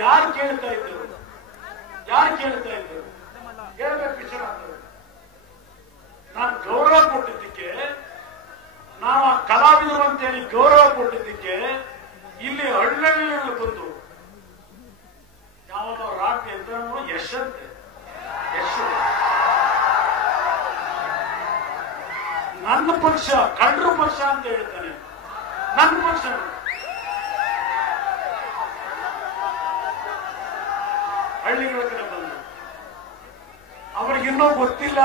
ಯಾರು ಕೇಳ್ತಾ ಇದ್ರು? ಯಾರು ಕೇಳ್ತಾ ಇದ್ರು? ಹೇಳ್ಬೇಕು ಅವರು. ನಾನು ಗೌರವ ಕೊಟ್ಟಿದ್ದಕ್ಕೆ, ನಾವು ಆ ಕಲಾವಿದರು ಅಂತೇಳಿ ಗೌರವ ಕೊಟ್ಟಿದ್ದಕ್ಕೆ ಇಲ್ಲಿ ಹಳ್ಳಿಗಳಲ್ಲಿ ಬಂದು ಯಾವಾಗ ರಾಟ್ ಅಂತ ಯಶಂತೆ. ನನ್ನ ಪಕ್ಷ, ಕಳ್ಳರ ಪಕ್ಷ ಅಂತ ಹೇಳ್ತಾನೆ. ನನ್ನ ಪಕ್ಷ. ಹಳ್ಳಿಗಳ ಕಡೆ ಬಂದು. ಅವ್ರಿಗಿನ್ನೂ ಗೊತ್ತಿಲ್ಲ.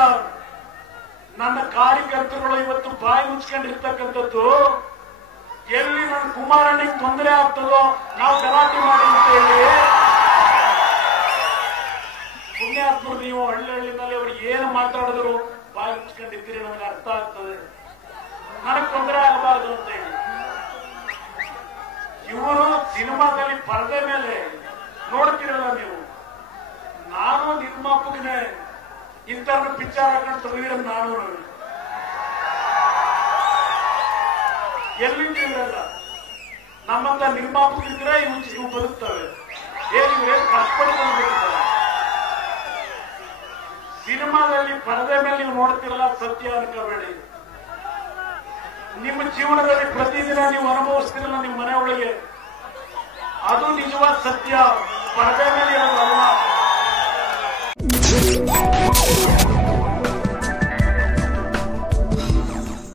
ನನ್ನ ಕಾರ್ಯಕರ್ತರುಗಳು ಇವತ್ತು ಬಾಯಿ ಮುಚ್ಕೊಂಡಿರ್ತಕ್ಕಂಥದ್ದು ಎಲ್ಲಿ ನನ್ನ ಕುಮಾರನಿಗೆ ತೊಂದರೆ ಆಗ್ತದೋ ನಾವು ಗಲಾಟೆ ಮಾಡಿ ಅಂತ ಹೇಳಿ. ಪುಣ್ಯಾತ್ಮರು ನೀವು ಹಳ್ಳಿ ಹಳ್ಳಿನಲ್ಲಿ ಅವ್ರು ಏನು ಮಾತಾಡಿದ್ರು ಬಾಯಿ ಮುಚ್ಕೊಂಡಿದ್ದೀರಿ ನನಗೆ ಅರ್ಥ ಆಗ್ತದೆ. ನನಗೆ ತೊಂದರೆ ಆಗಬಾರ್ದು ಅಂತ ಹೇಳಿ. ಇವರು ಸಿನಿಮಾದಲ್ಲಿ ಪರದೆ ಮೇಲೆ ನೋಡ್ತಿರಲ್ಲ ನೀವು. ನಾನು ನಿರ್ಮಾಪಕನೇ ಇಂಥವ್ರನ್ನ ಪಿಕ್ಚರ್ ಹಾಕೊಂಡು ತೆಗೆದಿರೋ ನಾನು ಎಲ್ಲಿದ್ದೀರಲ್ಲ ನಮ್ಮಂತ ನಿರ್ಮಾಪಕರಿದ್ರೆ ಇವು ಇವು ಬದುಕ್ತವೆ. ಏನ್ ಕಷ್ಟಪಡ್ಕೊಂಡು ಬದುಕ್ತವೆ ಸಿನಿಮಾದಲ್ಲಿ ಪರದೆ ಮೇಲೆ ನೀವು ನೋಡ್ತಿರಲ್ಲ ಸತ್ಯ ಅನ್ಕೋಬೇಡಿ. ನಿಮ್ಮ ಜೀವನದಲ್ಲಿ ಪ್ರತಿದಿನ ನೀವು ಅನುಭವಿಸ್ತಿರಲ್ಲ ನಿಮ್ಮ ಮನೆಯೊಳಗೆ ಅದು ನಿಜವಾದ ಸತ್ಯ. ಪರದೆ ಮೇಲೆ ಇರೋದು